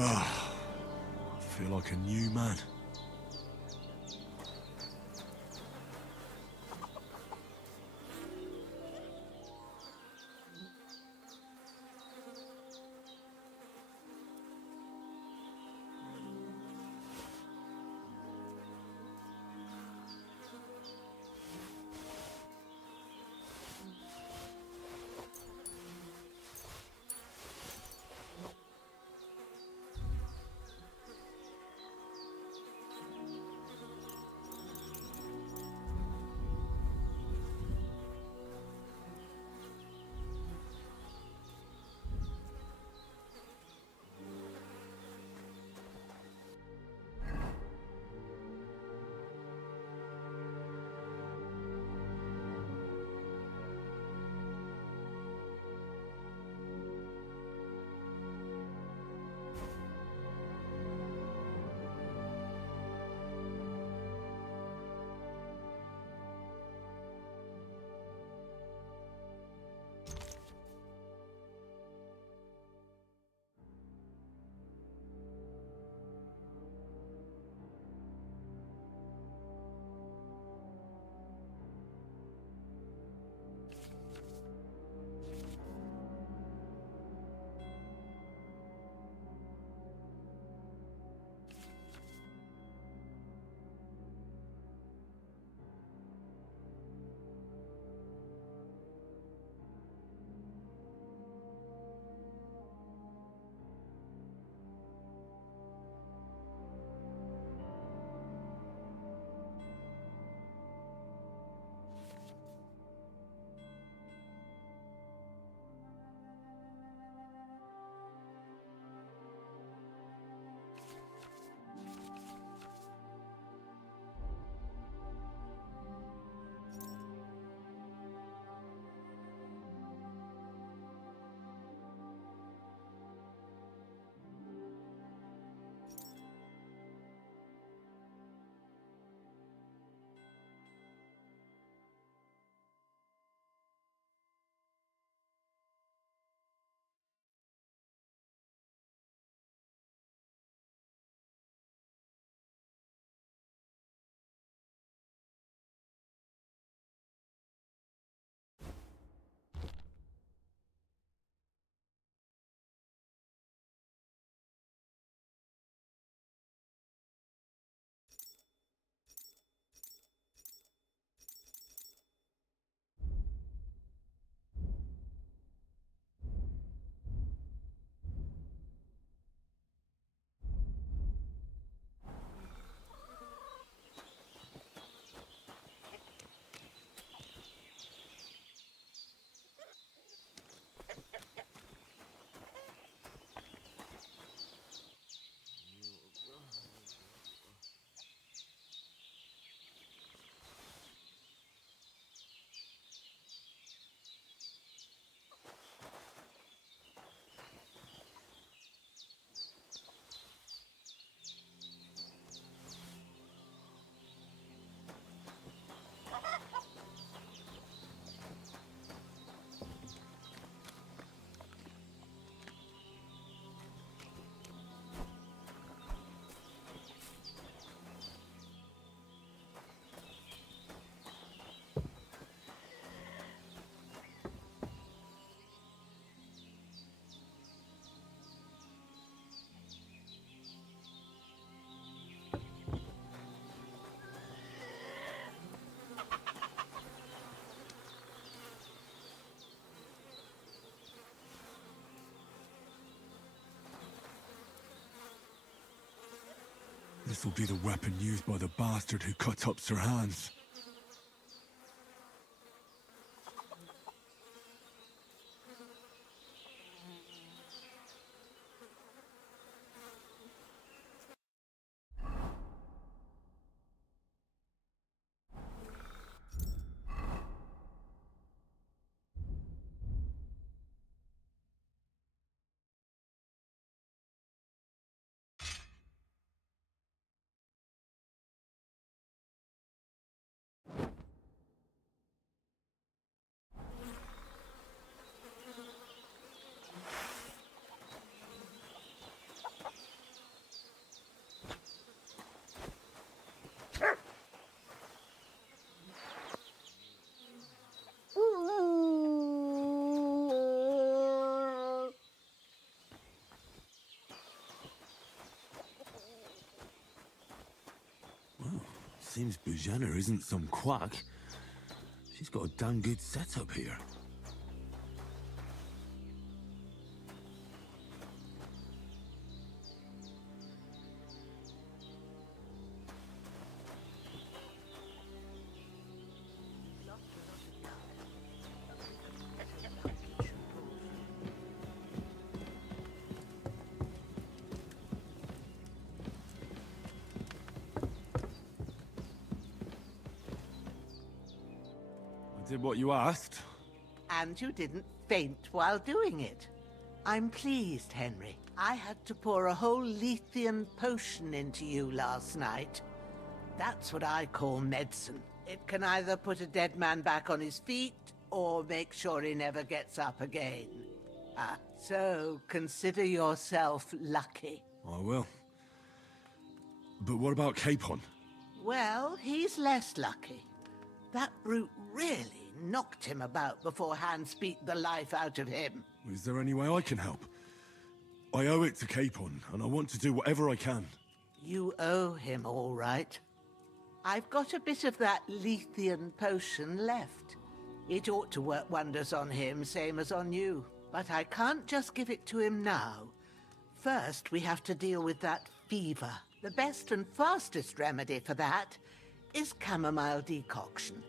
I feel like a new man. This will be the weapon used by the bastard who cut up Sir Hans. Seems Bujana isn't some quack. She's got a damn good setup here. I did what you asked. And you didn't faint while doing it. I'm pleased, Henry. I had to pour a whole Lethean potion into you last night. That's what I call medicine. It can either put a dead man back on his feet, or make sure he never gets up again. So consider yourself lucky. I will. But what about Capon? Well, he's less lucky. That brute really knocked him about before Hans beat the life out of him. Is there any way I can help? I owe it to Capon, and I want to do whatever I can. You owe him, all right. I've got a bit of that Lethean potion left. It ought to work wonders on him, same as on you. But I can't just give it to him now. First, we have to deal with that fever. The best and fastest remedy for that is chamomile decoction.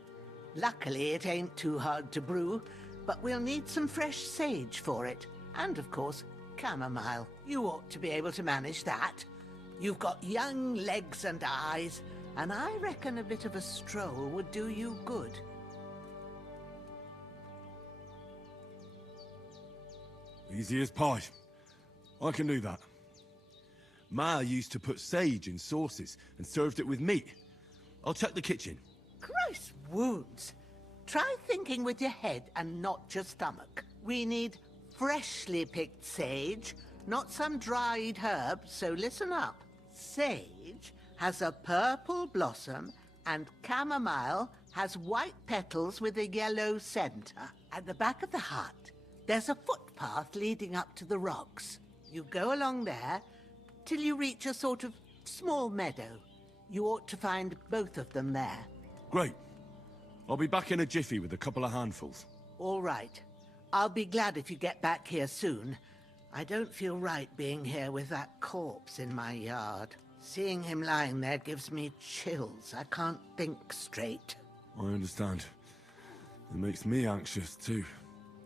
Luckily, it ain't too hard to brew, but we'll need some fresh sage for it. And, of course, chamomile. You ought to be able to manage that. You've got young legs and eyes, and I reckon a bit of a stroll would do you good. Easy as pie. I can do that. Ma used to put sage in sauces and served it with meat. I'll check the kitchen. Christ wounds! Try thinking with your head and not your stomach. We need freshly picked sage, not some dried herb, so listen up. Sage has a purple blossom, and chamomile has white petals with a yellow center. At the back of the hut, there's a footpath leading up to the rocks. You go along there till you reach a sort of small meadow. You ought to find both of them there. Great. I'll be back in a jiffy with a couple of handfuls. All right. I'll be glad if you get back here soon. I don't feel right being here with that corpse in my yard. Seeing him lying there gives me chills. I can't think straight. I understand. It makes me anxious too.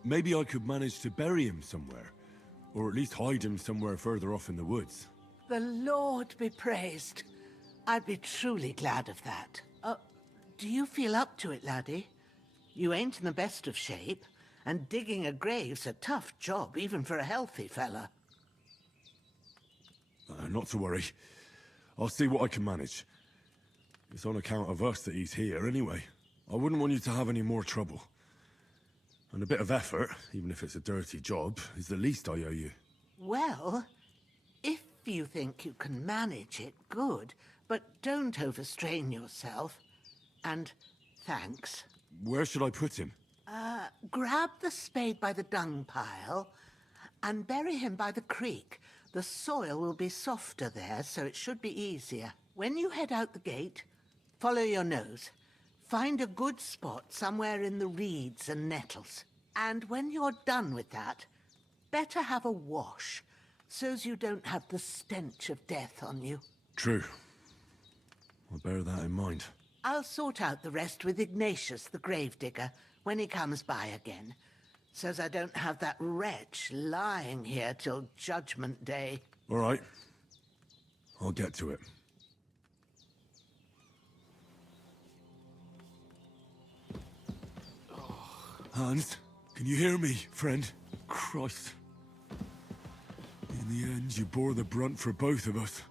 Maybe I could manage to bury him somewhere. Or at least hide him somewhere further off in the woods. The Lord be praised. I'd be truly glad of that. Do you feel up to it, laddie? You ain't in the best of shape, and digging a grave's a tough job, even for a healthy fella. Not to worry. I'll see what I can manage. It's on account of us that he's here anyway. I wouldn't want you to have any more trouble. And a bit of effort, even if it's a dirty job, is the least I owe you. Well, if you think you can manage it, good. But don't overstrain yourself. And thanks. Where should I put him? Grab the spade by the dung pile and bury him by the creek. The soil will be softer there, so it should be easier. When you head out the gate, follow your nose. Find a good spot somewhere in the reeds and nettles. And when you're done with that, better have a wash, so's you don't have the stench of death on you. True. I'll bear that in mind. I'll sort out the rest with Ignatius, the gravedigger, when he comes by again, so's I don't have that wretch lying here till Judgment Day. All right. I'll get to it. Hans, can you hear me, friend? Christ. In the end, you bore the brunt for both of us.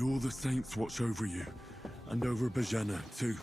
All the saints watch over you, and over Bajana, too.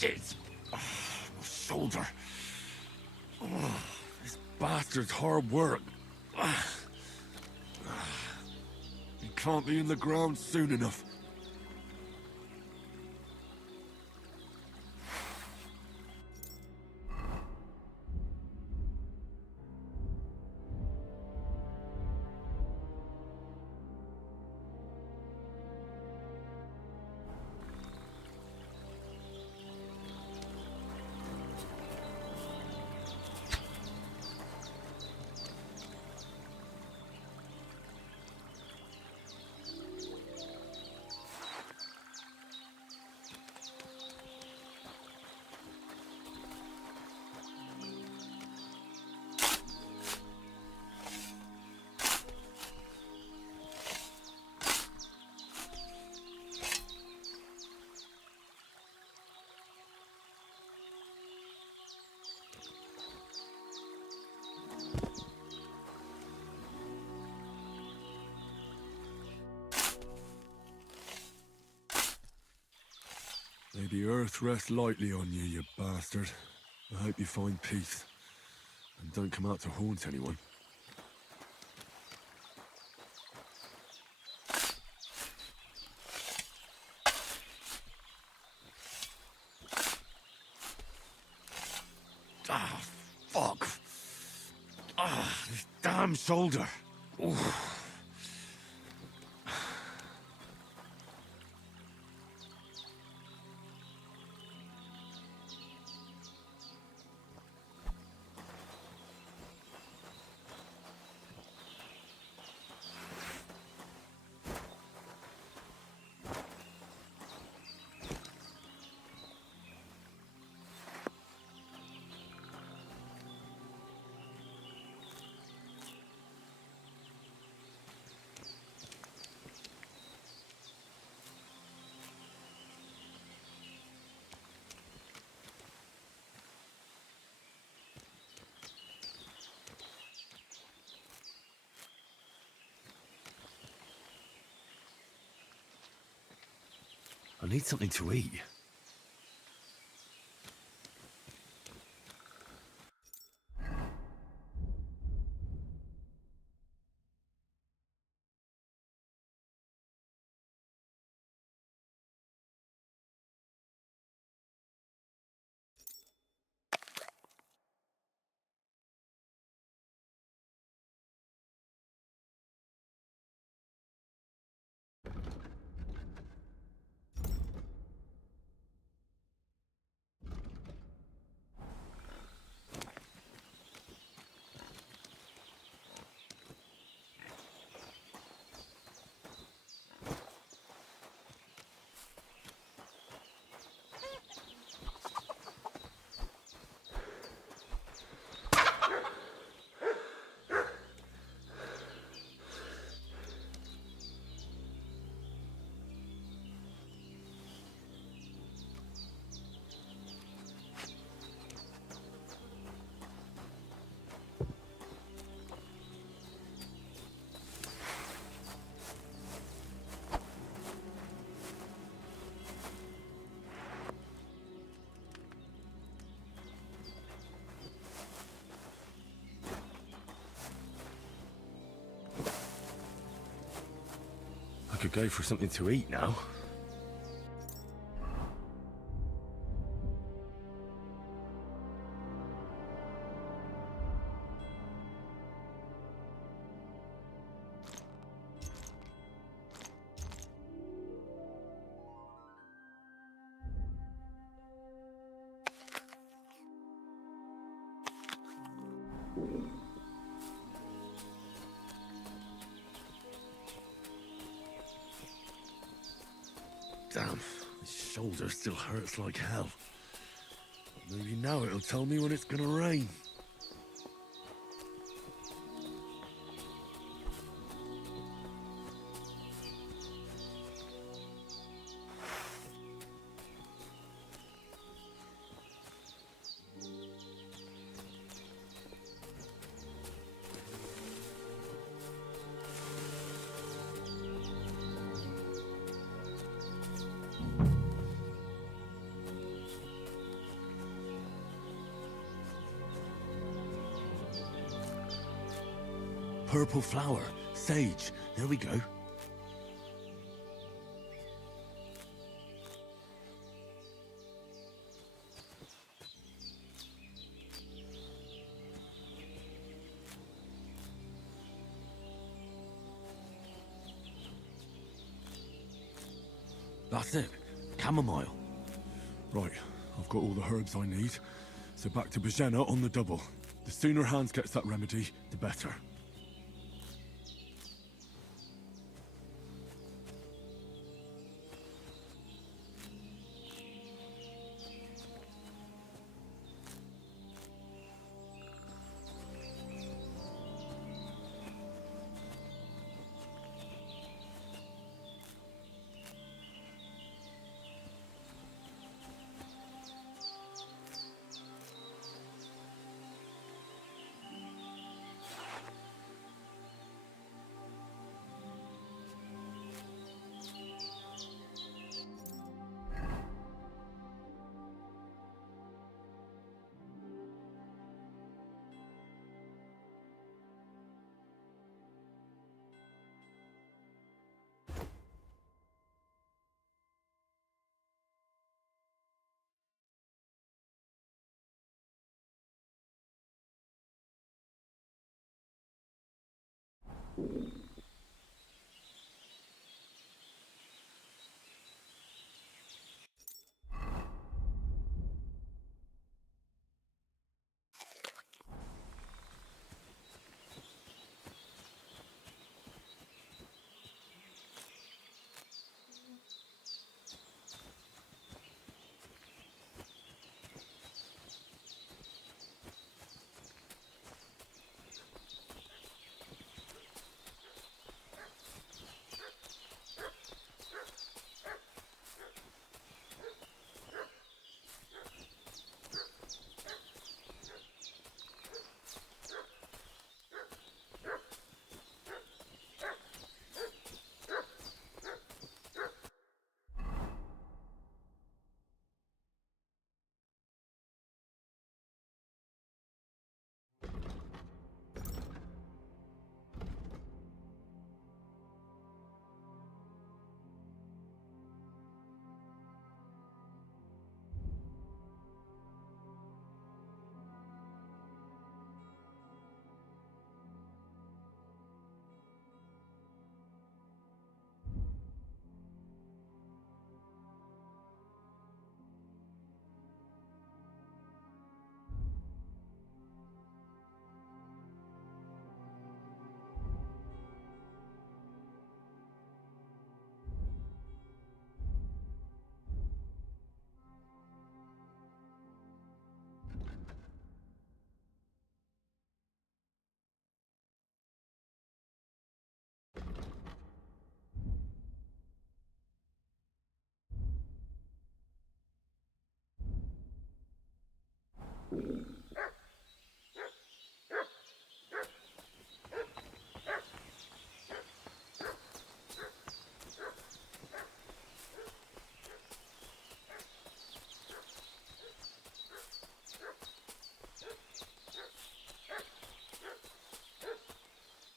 Shit! Oh, my shoulder. Oh, this bastard's hard work. He can't be in the ground soon enough. May the earth rest lightly on you, you bastard. I hope you find peace. And don't come out to haunt anyone. Ah, fuck. Ah, this damn shoulder. Oof. I need something to eat. I could go for something to eat now. Damn, my shoulder still hurts like hell. Maybe now it'll tell me when it's gonna rain. purple flower. Sage. There we go. That's it. Chamomile. Right, I've got all the herbs I need. So back to Bajena on the double. The sooner Hans gets that remedy, the better.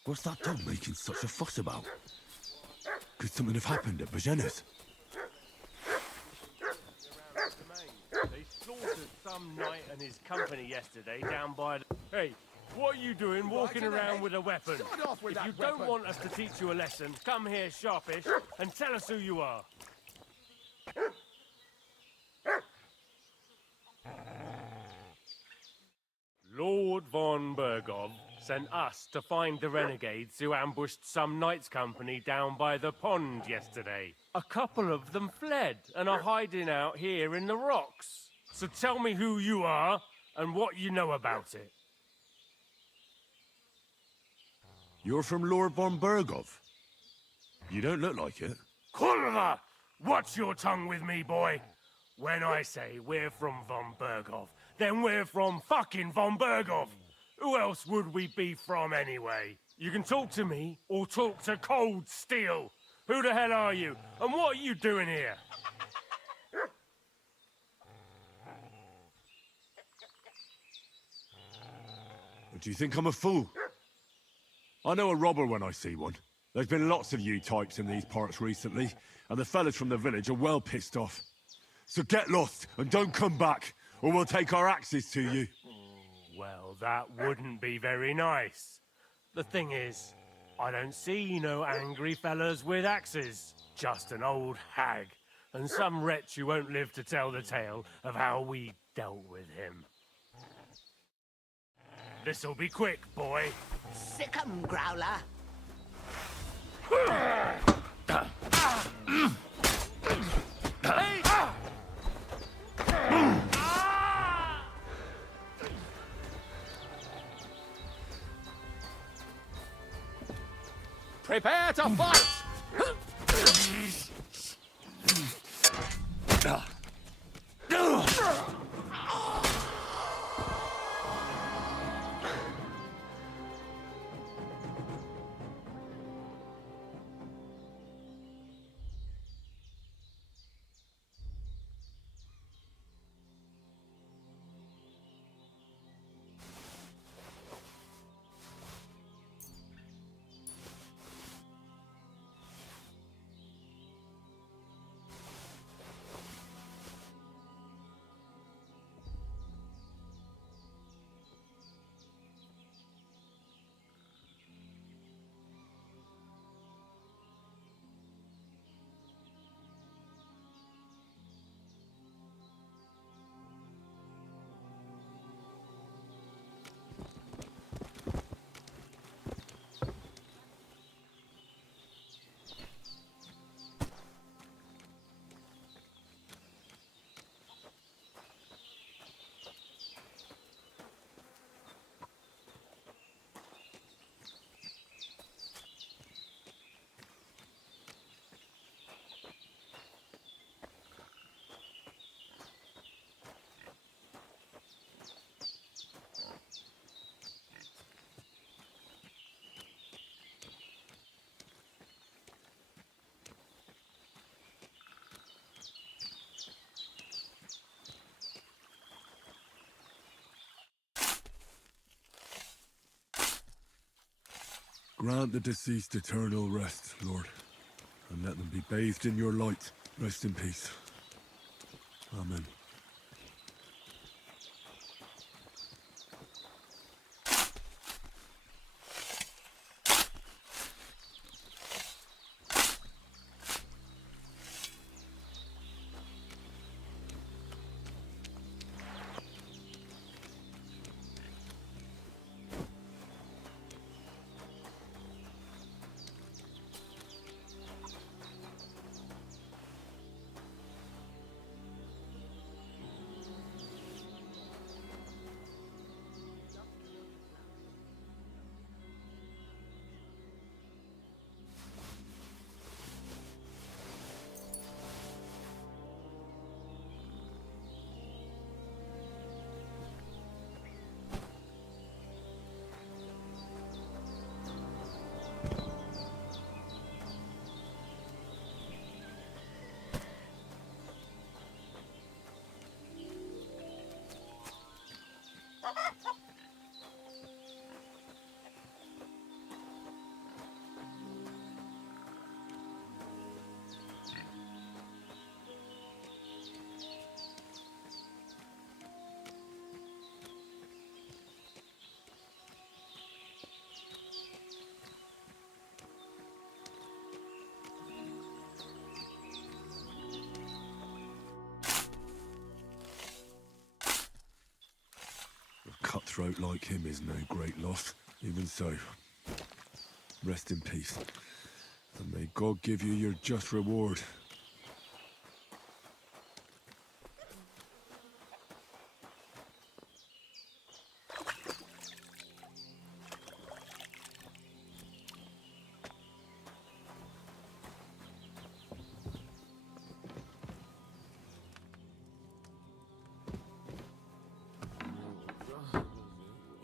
What's that dog making such a fuss about? Could something have happened at Bajena's? They slaughtered some knight and his company yesterday down by the... Hey, what are you doing walking around with a weapon? If you don't want us to teach you a lesson, come here sharpish and tell us who you are. Lord von Bergov sent us to find the renegades who ambushed some knights' company down by the pond yesterday. A couple of them fled and are hiding out here in the rocks. So tell me who you are and what you know about it. You're from Lord von Bergov. You don't look like it. Kurva! Watch your tongue with me, boy. When I say we're from von Bergov, then we're from fucking von Bergov. Who else would we be from anyway? You can talk to me or talk to cold steel. Who the hell are you? And what are you doing here? Do you think I'm a fool? I know a robber when I see one. There's been lots of you types in these parts recently, and the fellas from the village are well pissed off. So get lost, and don't come back, or we'll take our axes to you. Well, that wouldn't be very nice. The thing is, I don't see no angry fellas with axes. Just an old hag, and some wretch who won't live to tell the tale of how we dealt with him. This'll be quick, boy. Sick 'em, Growler. Prepare to fight! Grant the deceased eternal rest, Lord, and let them be bathed in your light. Rest in peace. Amen. A cutthroat like him is no great loss. Even so, rest in peace. And may God give you your just reward.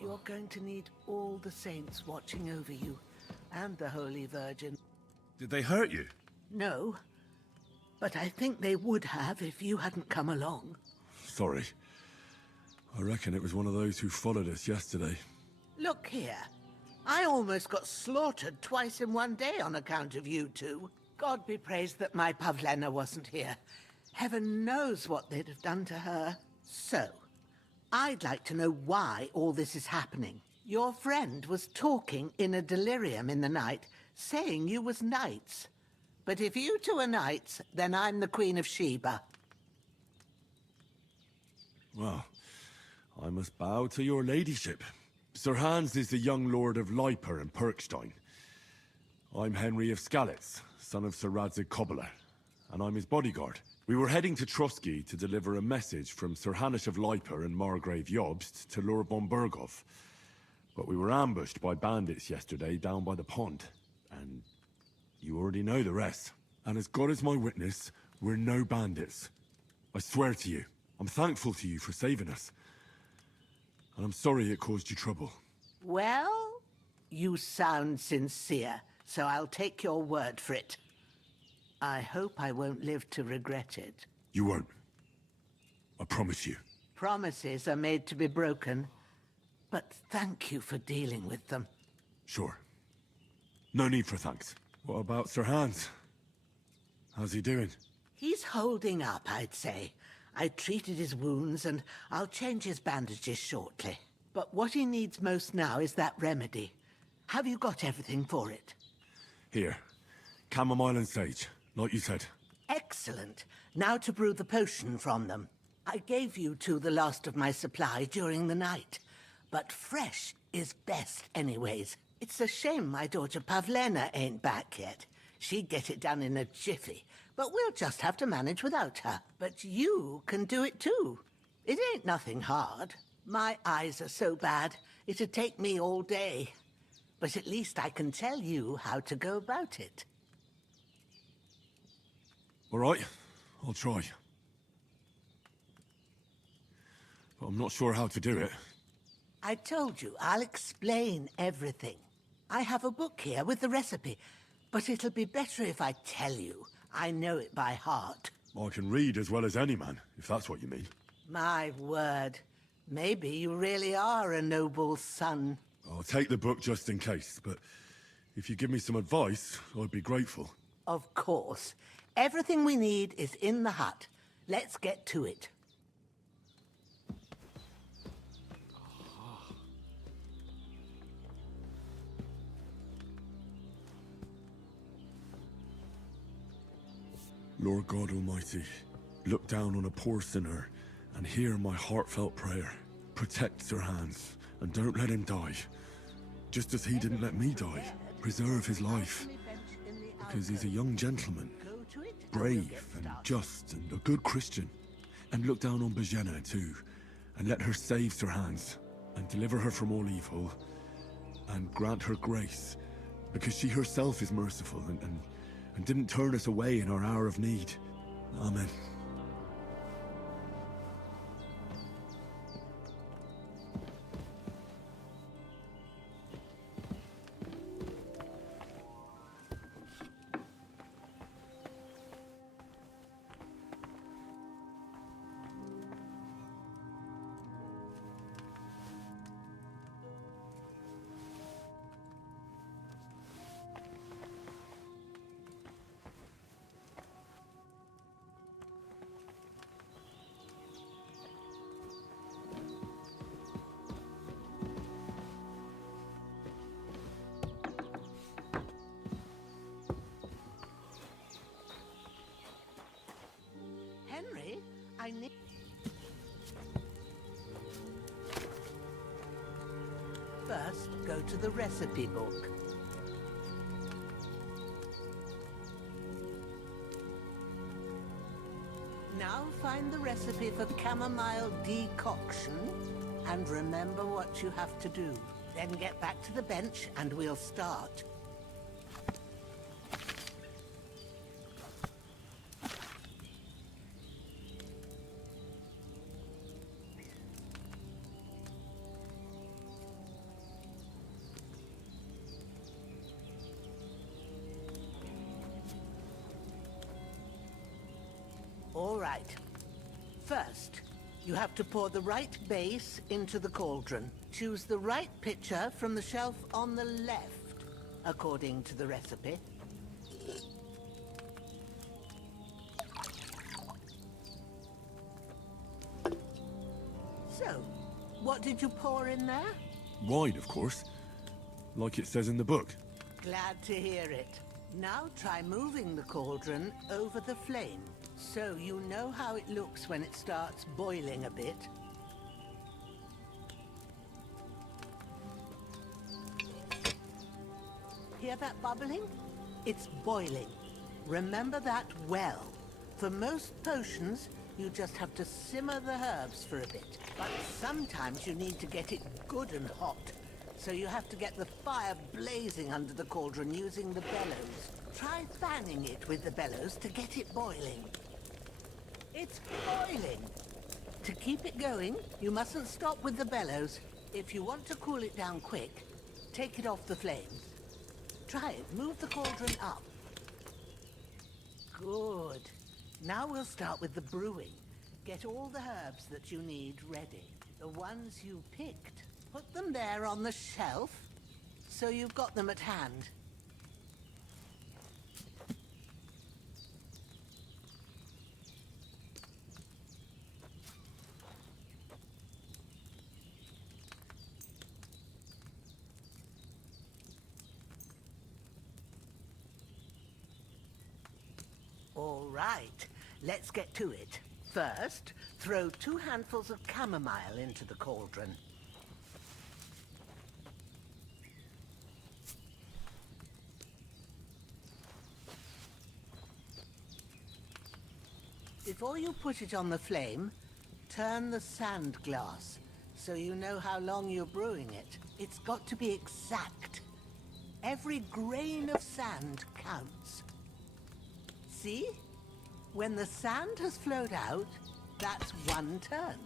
You're going to need all the saints watching over you, and the Holy Virgin. Did they hurt you? No, but I think they would have if you hadn't come along. Sorry. I reckon it was one of those who followed us yesterday. Look here. I almost got slaughtered twice in one day on account of you two. God be praised that my Pavlena wasn't here. Heaven knows what they'd have done to her. So, I'd like to know why all this is happening. Your friend was talking in a delirium in the night, saying you was knights. But if you two are knights, then I'm the Queen of Sheba. Well, I must bow to your ladyship. Sir Hans is the young lord of Leiper and Perkstein. I'm Henry of Skalitz, son of Sir Radzig Kobyla, and I'm his bodyguard. We were heading to Trusky to deliver a message from Sir Hanush of Leiper and Margrave Jobst to Lord von Berghoff. But we were ambushed by bandits yesterday down by the pond, and you already know the rest. And as God is my witness, we're no bandits. I swear to you, I'm thankful to you for saving us. And I'm sorry it caused you trouble. Well, you sound sincere, so I'll take your word for it. I hope I won't live to regret it. You won't. I promise you. Promises are made to be broken, but thank you for dealing with them. Sure. No need for thanks. What about Sir Hans? How's he doing? He's holding up, I'd say. I treated his wounds, and I'll change his bandages shortly. But what he needs most now is that remedy. Have you got everything for it? Here. Chamomile and sage, like you said. Excellent. Now to brew the potion from them. I gave you two the last of my supply during the night. But fresh is best anyways. It's a shame my daughter Pavlena ain't back yet. She'd get it done in a jiffy. But we'll just have to manage without her. But you can do it too. It ain't nothing hard. My eyes are so bad, it'd take me all day. But at least I can tell you how to go about it. All right, I'll try. But I'm not sure how to do it. I told you, I'll explain everything. I have a book here with the recipe, but it'll be better if I tell you. I know it by heart. I can read as well as any man, if that's what you mean. My word. Maybe you really are a noble son. I'll take the book just in case, but if you give me some advice, I'd be grateful. Of course. Everything we need is in the hut. Let's get to it. Lord God Almighty, look down on a poor sinner and hear my heartfelt prayer. Protect Sir Hans, and don't let him die. Just as he didn't let me die. Preserve his life. Because he's a young gentleman, brave and just and a good Christian. And look down on Bajena too, and let her save Sir Hans, and deliver her from all evil, and grant her grace, because she herself is merciful and didn't turn us away in our hour of need. Amen. Henry, I need... First, go to the recipe book. Now find the recipe for chamomile decoction, and remember what you have to do. Then get back to the bench, and we'll start. All right. First, you have to pour the right base into the cauldron. Choose the right pitcher from the shelf on the left, according to the recipe. So, what did you pour in there? Wine, of course. Like it says in the book. Glad to hear it. Now try moving the cauldron over the flame, so you know how it looks when it starts boiling a bit. Hear that bubbling? It's boiling. Remember that well. For most potions, you just have to simmer the herbs for a bit. But sometimes you need to get it good and hot. So you have to get the fire blazing under the cauldron using the bellows. Try fanning it with the bellows to get it boiling. It's boiling! To keep it going, you mustn't stop with the bellows. If you want to cool it down quick, take it off the flames. Try it. Move the cauldron up. Good. Now we'll start with the brewing. Get all the herbs that you need ready. The ones you picked. Put them there on the shelf, so you've got them at hand. All right, let's get to it. First, throw 2 handfuls of chamomile into the cauldron. Before you put it on the flame, turn the sand glass so you know how long you're brewing it. It's got to be exact. Every grain of sand counts. See? When the sand has flowed out, that's 1 turn.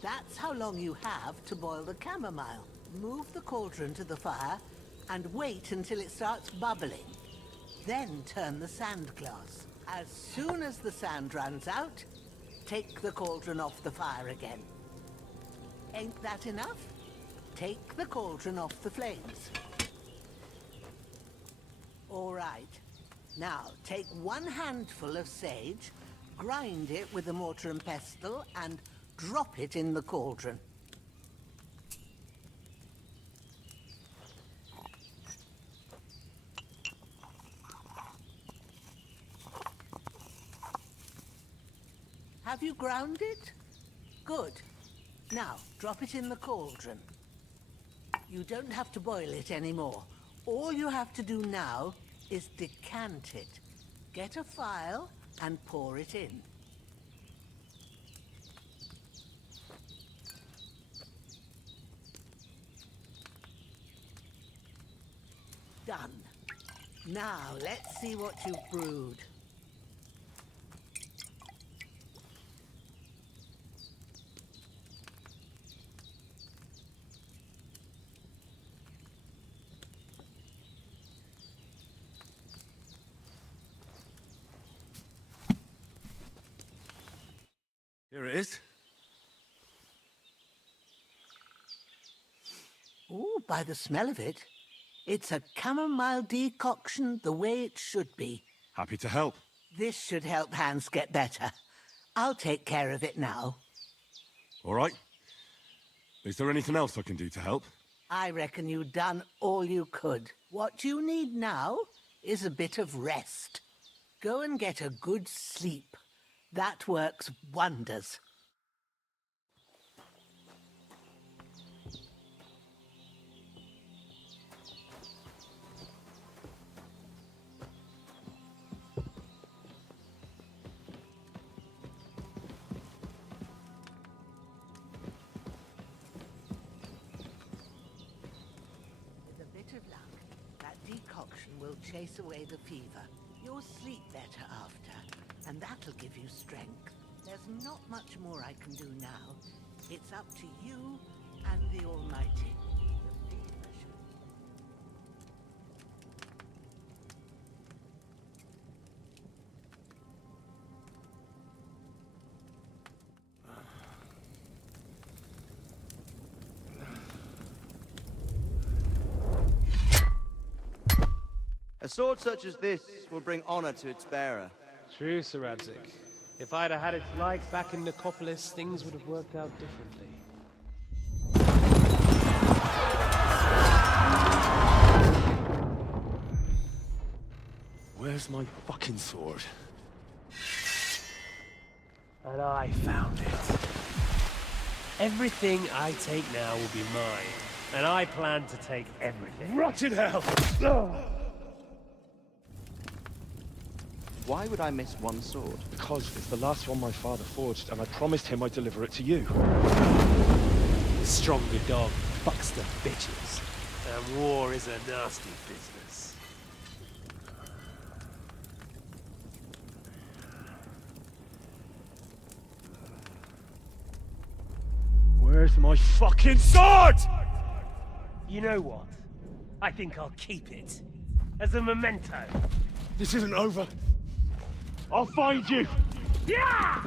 That's how long you have to boil the chamomile. Move the cauldron to the fire and wait until it starts bubbling. Then turn the sand glass. As soon as the sand runs out, take the cauldron off the fire again. Ain't that enough? Take the cauldron off the flames. All right. Now, take 1 handful of sage, grind it with a mortar and pestle, and drop it in the cauldron. Have you ground it? Good. Now, drop it in the cauldron. You don't have to boil it anymore. All you have to do now is decant it. Get a phial and pour it in. Done. Now, let's see what you've brewed. Here it is. Ooh, by the smell of it, it's a chamomile decoction the way it should be. Happy to help. This should help Hans get better. I'll take care of it now. All right. Is there anything else I can do to help? I reckon you've done all you could. What you need now is a bit of rest. Go and get a good sleep. That works wonders. With a bit of luck, that decoction will chase away the fever. You'll sleep better after, and that'll give you strength. There's not much more I can do now. It's up to you and the Almighty. The fever should... A sword such as this will bring honor to its bearer. True, Sir Radzik. If I'd have had its like back in Nicopolis, things would have worked out differently. Where's my fucking sword? And I found it. Everything I take now will be mine, and I plan to take everything. Rotted hell! Why would I miss one sword? Because it's the last one my father forged, and I promised him I'd deliver it to you. The stronger dog fucks the bitches, and war is a nasty business. Where's my fucking sword? You know what? I think I'll keep it. As a memento. This isn't over. I'll find you! Yeah!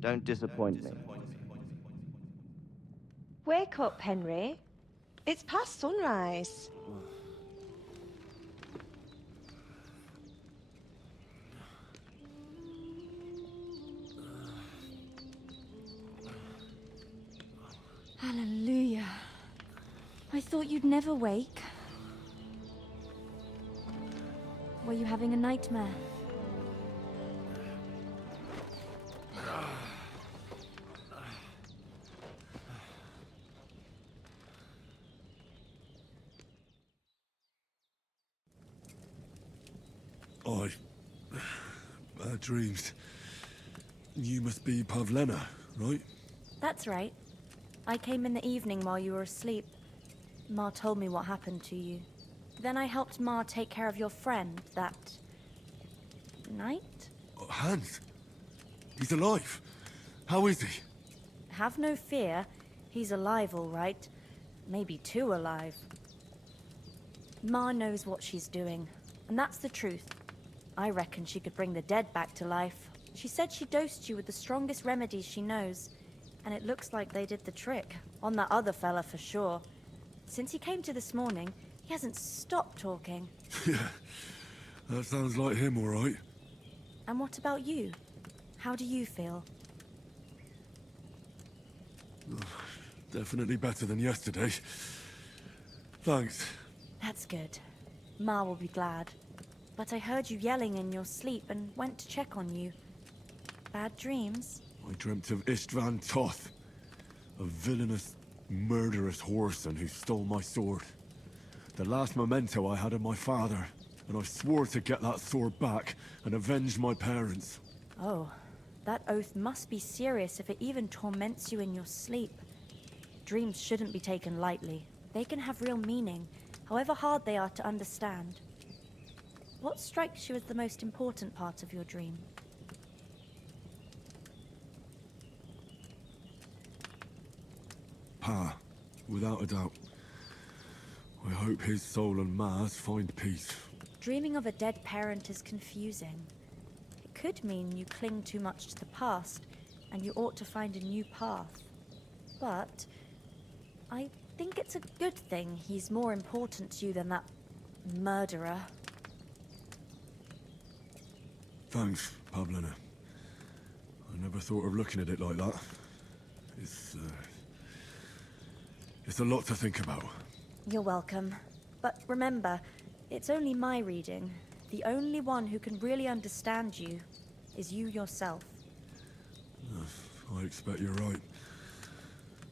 Don't disappoint me. Wake up, Henry. It's past sunrise. Hallelujah. I thought you'd never wake. Were you having a nightmare? Bad dreams. You must be Pavlena, right? That's right. I came in the evening while you were asleep. Ma told me what happened to you. Then I helped Ma take care of your friend that night? Hans? He's alive. How is he? Have no fear. He's alive, all right. Maybe too alive. Ma knows what she's doing, and that's the truth. I reckon she could bring the dead back to life. She said she dosed you with the strongest remedies she knows, and it looks like they did the trick. On that other fella for sure. Since he came to this morning, he hasn't stopped talking. Yeah, that sounds like him, all right. And what about you? How do you feel? Definitely better than yesterday. Thanks. That's good. Ma will be glad. But I heard you yelling in your sleep and went to check on you. Bad dreams? I dreamt of Istvan Toth, a villainous, murderous whoreson who stole my sword. The last memento I had of my father, and I swore to get that sword back and avenge my parents. Oh, that oath must be serious if it even torments you in your sleep. Dreams shouldn't be taken lightly. They can have real meaning, however hard they are to understand. What strikes you as the most important part of your dream? Pa, without a doubt. I hope his soul and Ma's find peace. Dreaming of a dead parent is confusing. It could mean you cling too much to the past, and you ought to find a new path. But I think it's a good thing he's more important to you than that murderer. Thanks, Pavlina. I never thought of looking at it like that. It's a lot to think about. You're welcome. But remember, it's only my reading. The only one who can really understand you is you yourself. I expect you're right.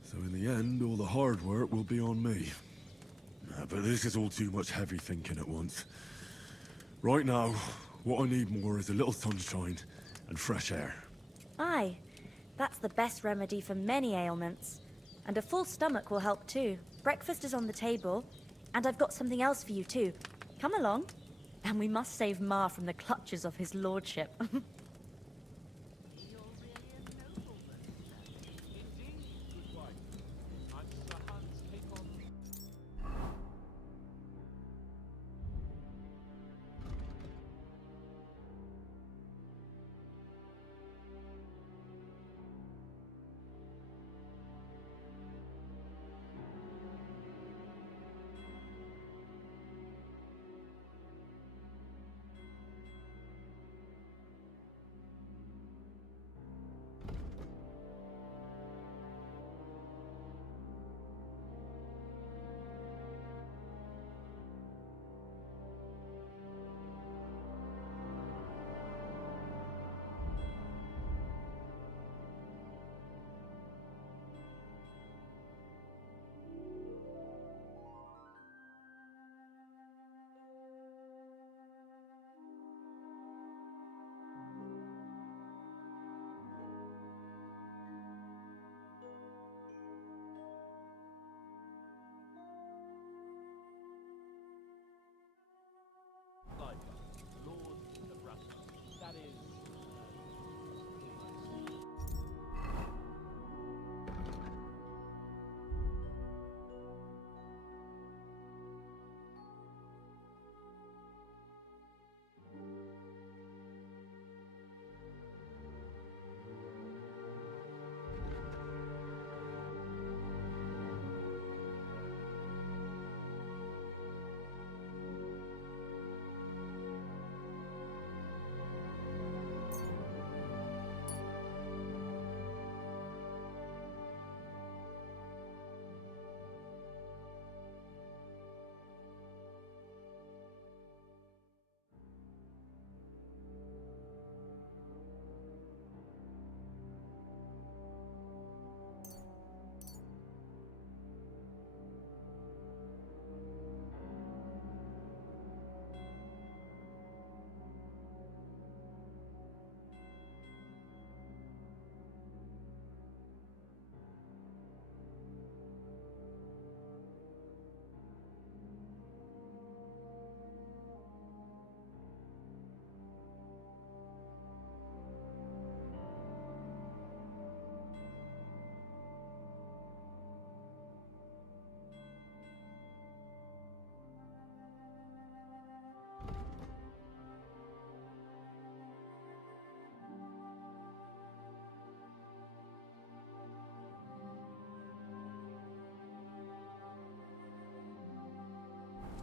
So in the end, all the hard work will be on me. But this is all too much heavy thinking at once. Right now, what I need more is a little sunshine and fresh air. Aye, that's the best remedy for many ailments. And a full stomach will help too. Breakfast is on the table, and I've got something else for you too. Come along, and we must save Ma from the clutches of his lordship.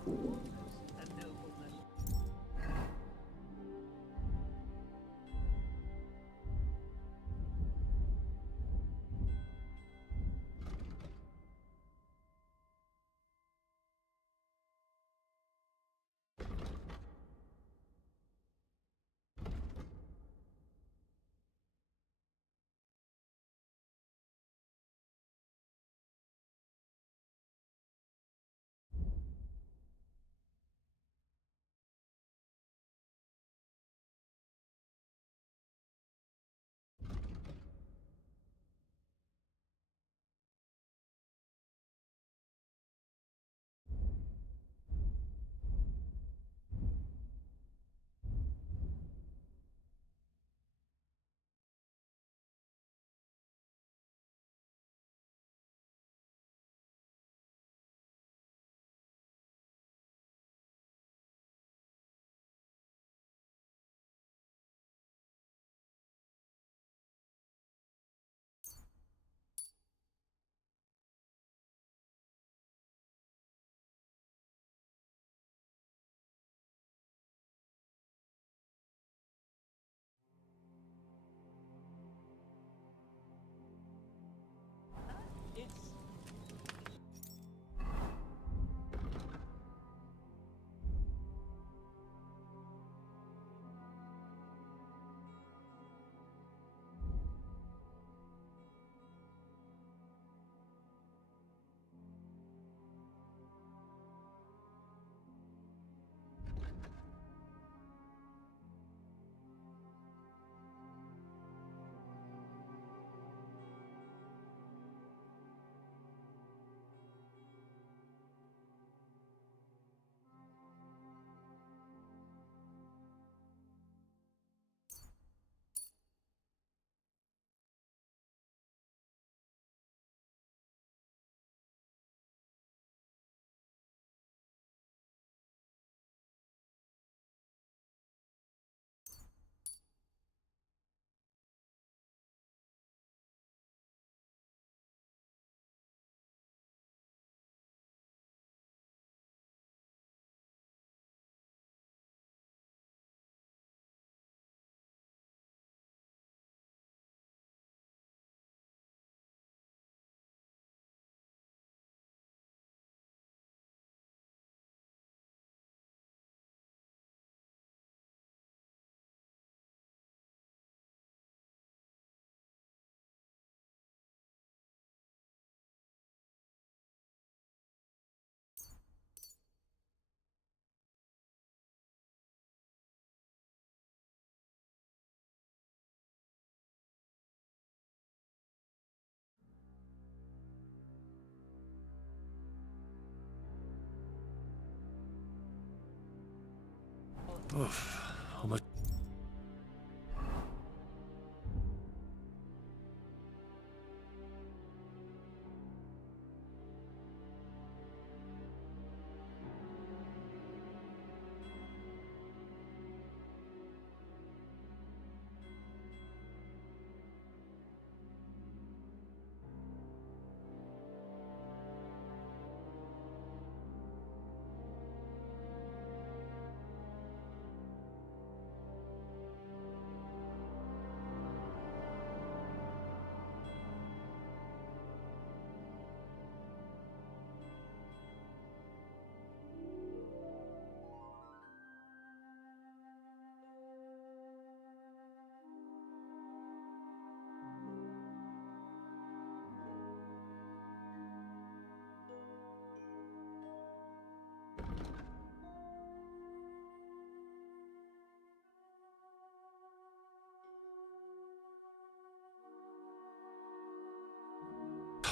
A nobleman.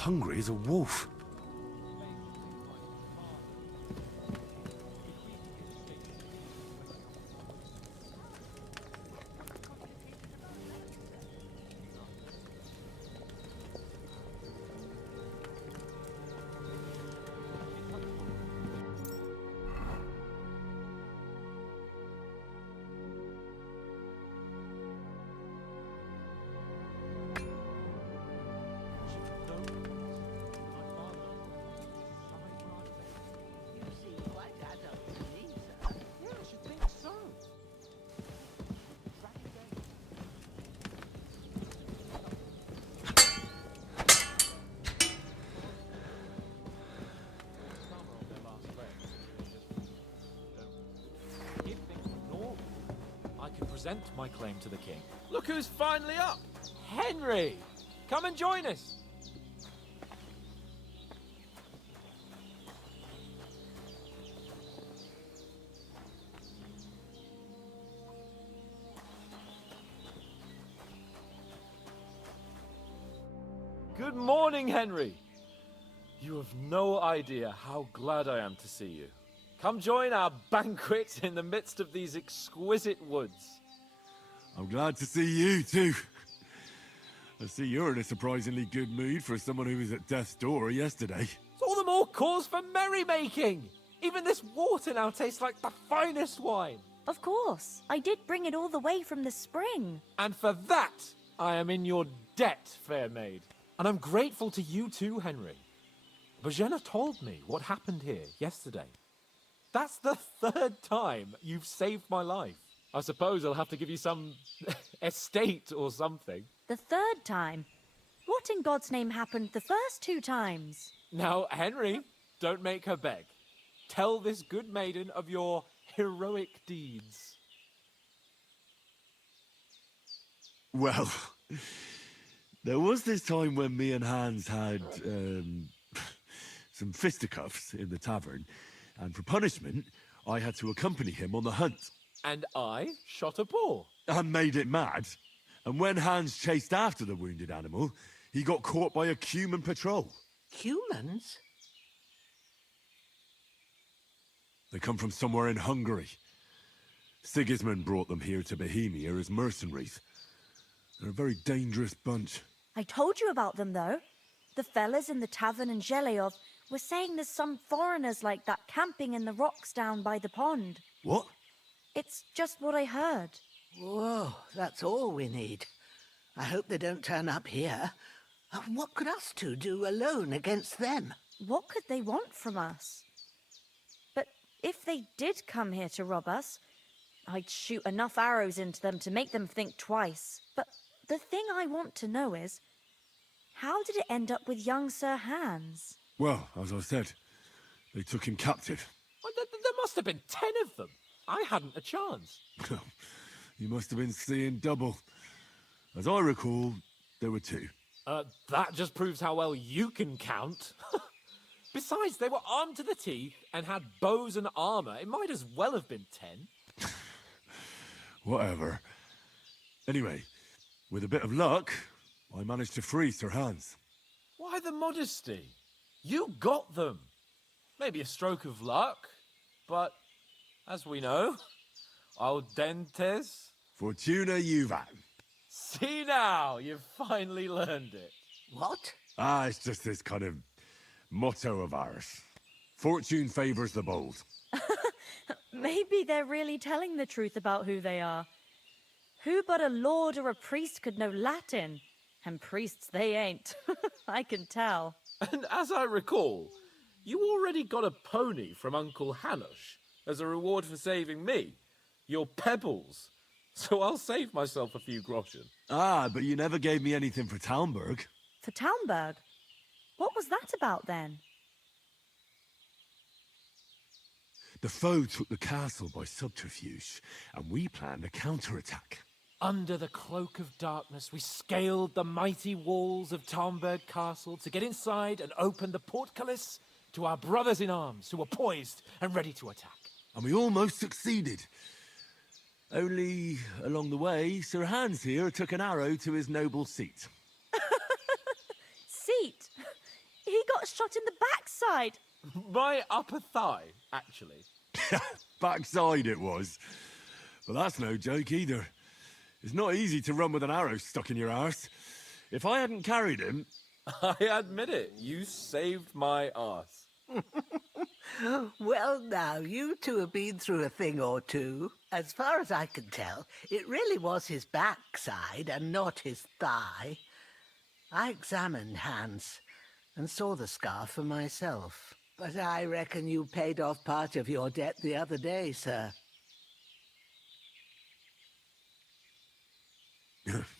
Hungry as a wolf. present my claim to the king. Look who's finally up! Henry! Come and join us! Good morning, Henry! You have no idea how glad I am to see you. Come join our banquet in the midst of these exquisite woods. I'm glad to see you, too. I see you're in a surprisingly good mood for someone who was at death's door yesterday. It's all the more cause for merrymaking! Even this water now tastes like the finest wine. Of course. I did bring it all the way from the spring. And for that, I am in your debt, fair maid. And I'm grateful to you too, Henry. Bojena told me what happened here yesterday. That's the 3rd time you've saved my life. I suppose I'll have to give you some estate or something. The 3rd time? What in God's name happened the first 2 times? Now, Henry, don't make her beg. Tell this good maiden of your heroic deeds. Well, there was this time when me and Hans had some fisticuffs in the tavern, and for punishment, I had to accompany him on the hunt. And I shot a boar. And made it mad. And when Hans chased after the wounded animal, he got caught by a human patrol. Humans? They come from somewhere in Hungary. Sigismund brought them here to Bohemia as mercenaries. They're a very dangerous bunch. I told you about them, though. The fellas in the tavern in Zheleyov were saying there's some foreigners like that camping in the rocks down by the pond. What? It's just what I heard. Whoa, that's all we need. I hope they don't turn up here. What could us two do alone against them? What could they want from us? But if they did come here to rob us, I'd shoot enough arrows into them to make them think twice. But the thing I want to know is, how did it end up with young Sir Hans? Well, as I said, they took him captive. Well, there must have been 10 of them. I hadn't a chance. You must have been seeing double. As I recall, there were 2. That just proves how well you can count. Besides, they were armed to the teeth and had bows and armor. It might as well have been 10. Whatever. Anyway, with a bit of luck, I managed to free Sir Hans. Why the modesty? You got them. Maybe a stroke of luck, but as we know, audentes. Fortuna juvat. See now, you've finally learned it. What? It's just this kind of motto of ours. Fortune favors the bold. Maybe they're really telling the truth about who they are. Who but a lord or a priest could know Latin? And priests they ain't. I can tell. And as I recall, you already got a pony from Uncle Hanush as a reward for saving me. Your pebbles. So I'll save myself a few groschen. But you never gave me anything for Talmberg. For Talmberg? What was that about then? The foe took the castle by subterfuge, and we planned a counterattack. Under the cloak of darkness, we scaled the mighty walls of Talmberg Castle to get inside and open the portcullis to our brothers in arms who were poised and ready to attack. And we almost succeeded. Only, along the way, Sir Hans here took an arrow to his noble seat. Seat? He got shot in the backside. My upper thigh, actually. Backside it was. But that's no joke either. It's not easy to run with an arrow stuck in your arse. If I hadn't carried him... I admit it, you saved my arse. Well, now, you two have been through a thing or two. As far as I can tell, it really was his backside and not his thigh. I examined Hans and saw the scar for myself. But I reckon you paid off part of your debt the other day, sir.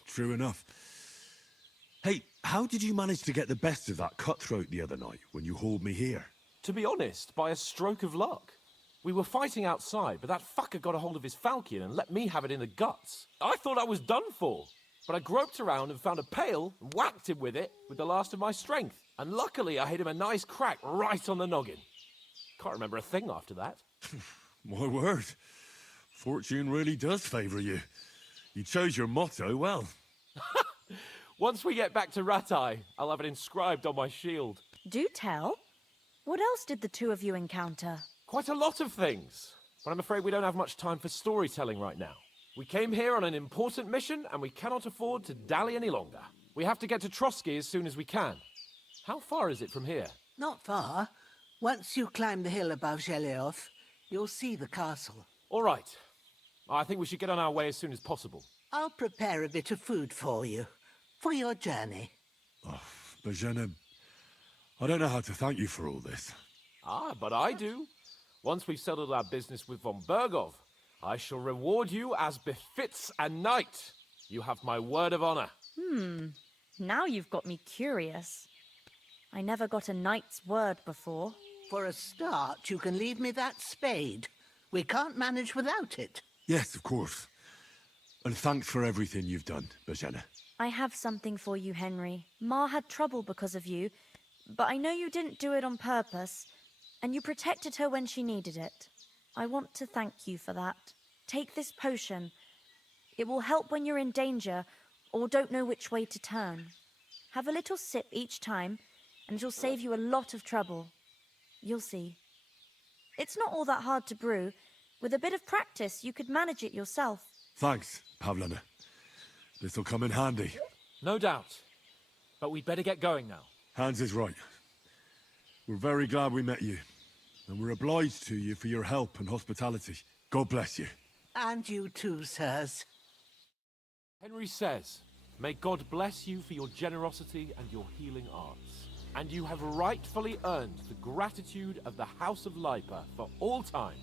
True enough. Hey, how did you manage to get the best of that cutthroat the other night when you hauled me here? To be honest, by a stroke of luck. We were fighting outside, but that fucker got a hold of his falchion and let me have it in the guts. I thought I was done for, but I groped around and found a pail and whacked him with it with the last of my strength. And luckily, I hit him a nice crack right on the noggin. Can't remember a thing after that. My word. Fortune really does favour you. You chose your motto well. Once we get back to Ratai, I'll have it inscribed on my shield. Do tell. What else did the two of you encounter? Quite a lot of things, but I'm afraid we don't have much time for storytelling right now. We came here on an important mission, and we cannot afford to dally any longer. We have to get to Trotsky as soon as we can. How far is it from here? Not far. Once you climb the hill above Zheleov, you'll see the castle. All right. I think we should get on our way as soon as possible. I'll prepare a bit of food for you, for your journey. Oh, Bozhena, I don't know how to thank you for all this. Ah, but I do. Once we've settled our business with von Bergov, I shall reward you as befits a knight. You have my word of honor. Now you've got me curious. I never got a knight's word before. For a start, you can leave me that spade. We can't manage without it. Yes, of course. And thanks for everything you've done, Bozhena. I have something for you, Henry. Ma had trouble because of you, but I know you didn't do it on purpose, and you protected her when she needed it. I want to thank you for that. Take this potion. It will help when you're in danger or don't know which way to turn. Have a little sip each time, and it'll save you a lot of trouble. You'll see. It's not all that hard to brew. With a bit of practice, you could manage it yourself. Thanks, Pavlana. This'll come in handy. No doubt. But we'd better get going now. Hans is right. We're very glad we met you. And we're obliged to you for your help and hospitality. God bless you. And you too, sirs. Henry says, "May God bless you for your generosity and your healing arts. And you have rightfully earned the gratitude of the House of Lipa for all time.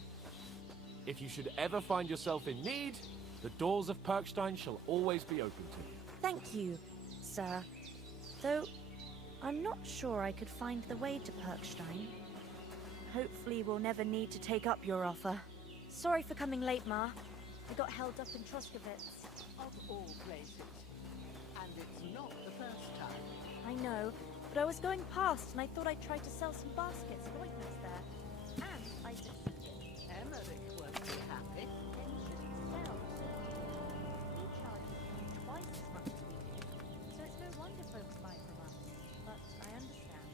If you should ever find yourself in need, the doors of Perkstein shall always be open to you." Thank you, sir. Though, I'm not sure I could find the way to Perkstein. Hopefully we'll never need to take up your offer. Sorry for coming late, Ma. I got held up in Troskowitz. Of all places. And it's not the first time. I know, but I was going past and I thought I'd try to sell some baskets of ointments there. And I succeeded. Emmerich won't be happy. Then you shouldn't sell. He charges me twice as much as we do, so it's no wonder folks buy from us. But I understand.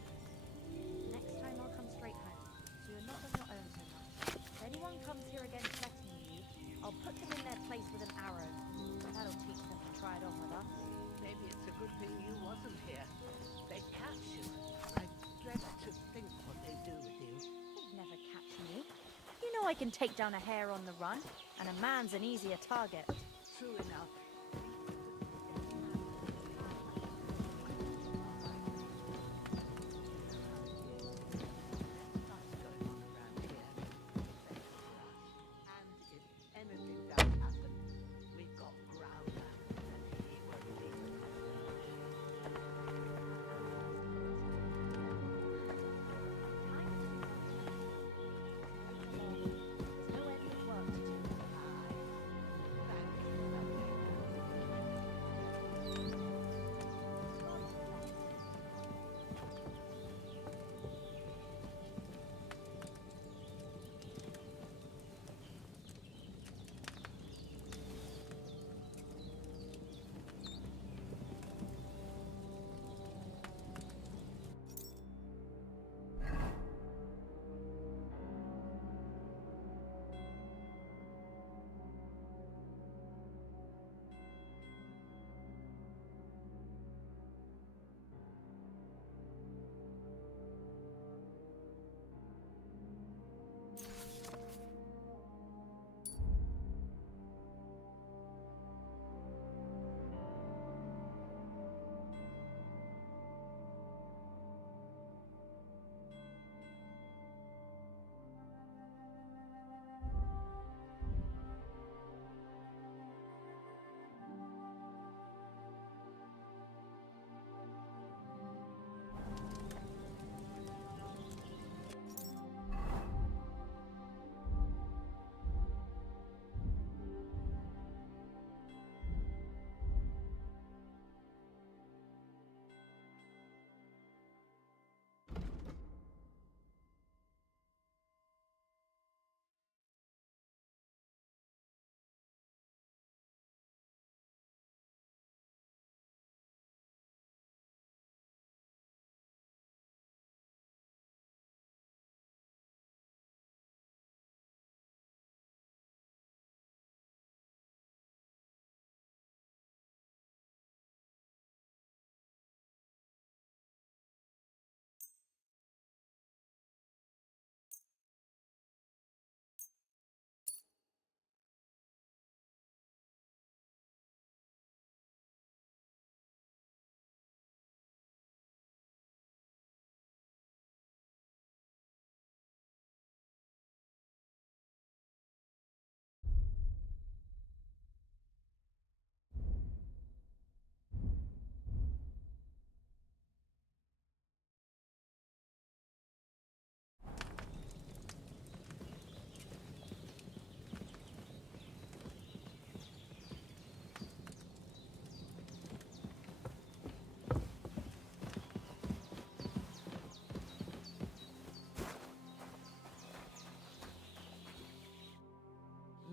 Next time I'll come straight home, so you're not on your own so much. If anyone comes here again threatening you, I'll put them in their place with an arrow. That'll teach them to try it on with us. Maybe it's a good thing you wasn't here. They'd catch you. I dread to think what they'd do with you. They'd never catch me. You know I can take down a hare on the run, and a man's an easier target. True enough. Nothing's going on around here. And if anything does happen, we've got Growler, and he won't leave us. There's no end of work to do. Thank you, Pavlina.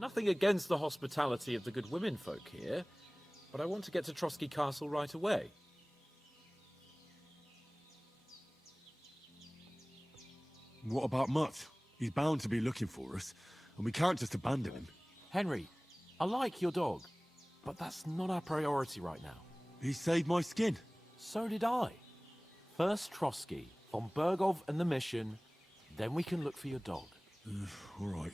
Nothing against the hospitality of the good women folk here, but I want to get to Trotsky Castle right away. What about Mutt? He's bound to be looking for us, and we can't just abandon him. Henry, I like your dog, but that's not our priority right now. He saved my skin. So did I. First Trotsky, von Bergov and the mission, then we can look for your dog. All right.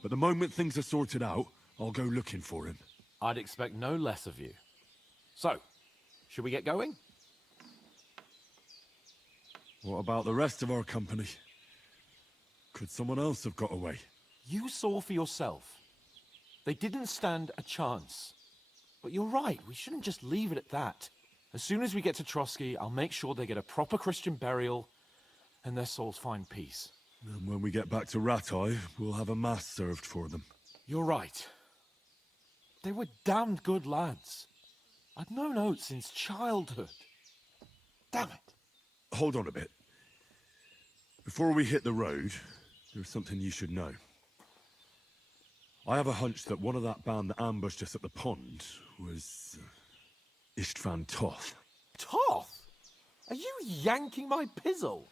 But the moment things are sorted out, I'll go looking for him. I'd expect no less of you. So, should we get going? What about the rest of our company? Could someone else have got away? You saw for yourself. They didn't stand a chance. But you're right, we shouldn't just leave it at that. As soon as we get to Trotsky, I'll make sure they get a proper Christian burial and their souls find peace. And when we get back to Ratai, we'll have a mass served for them. You're right. They were damned good lads. I've known Oates since childhood. Damn it. Hold on a bit. Before we hit the road, there's something you should know. I have a hunch that one of that band that ambushed us at the pond was Istvan Toth. Toth? Are you yanking my pizzle?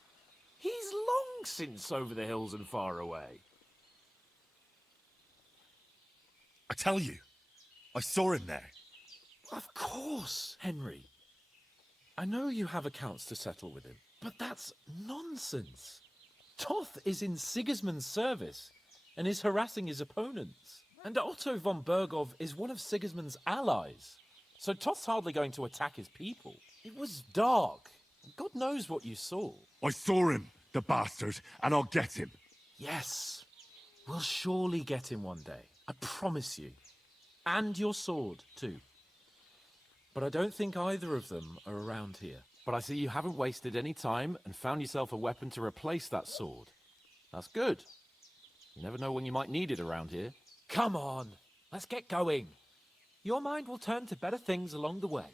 He's long since over the hills and far away. I tell you, I saw him there. Of course, Henry. I know you have accounts to settle with him, but that's nonsense. Toth is in Sigismund's service and is harassing his opponents. And Otto von Bergov is one of Sigismund's allies. So Toth's hardly going to attack his people. It was dark. God knows what you saw. I saw him, the bastard, and I'll get him. Yes. We'll surely get him one day. I promise you. And your sword, too. But I don't think either of them are around here. But I see you haven't wasted any time and found yourself a weapon to replace that sword. That's good. You never know when you might need it around here. Come on, let's get going. Your mind will turn to better things along the way.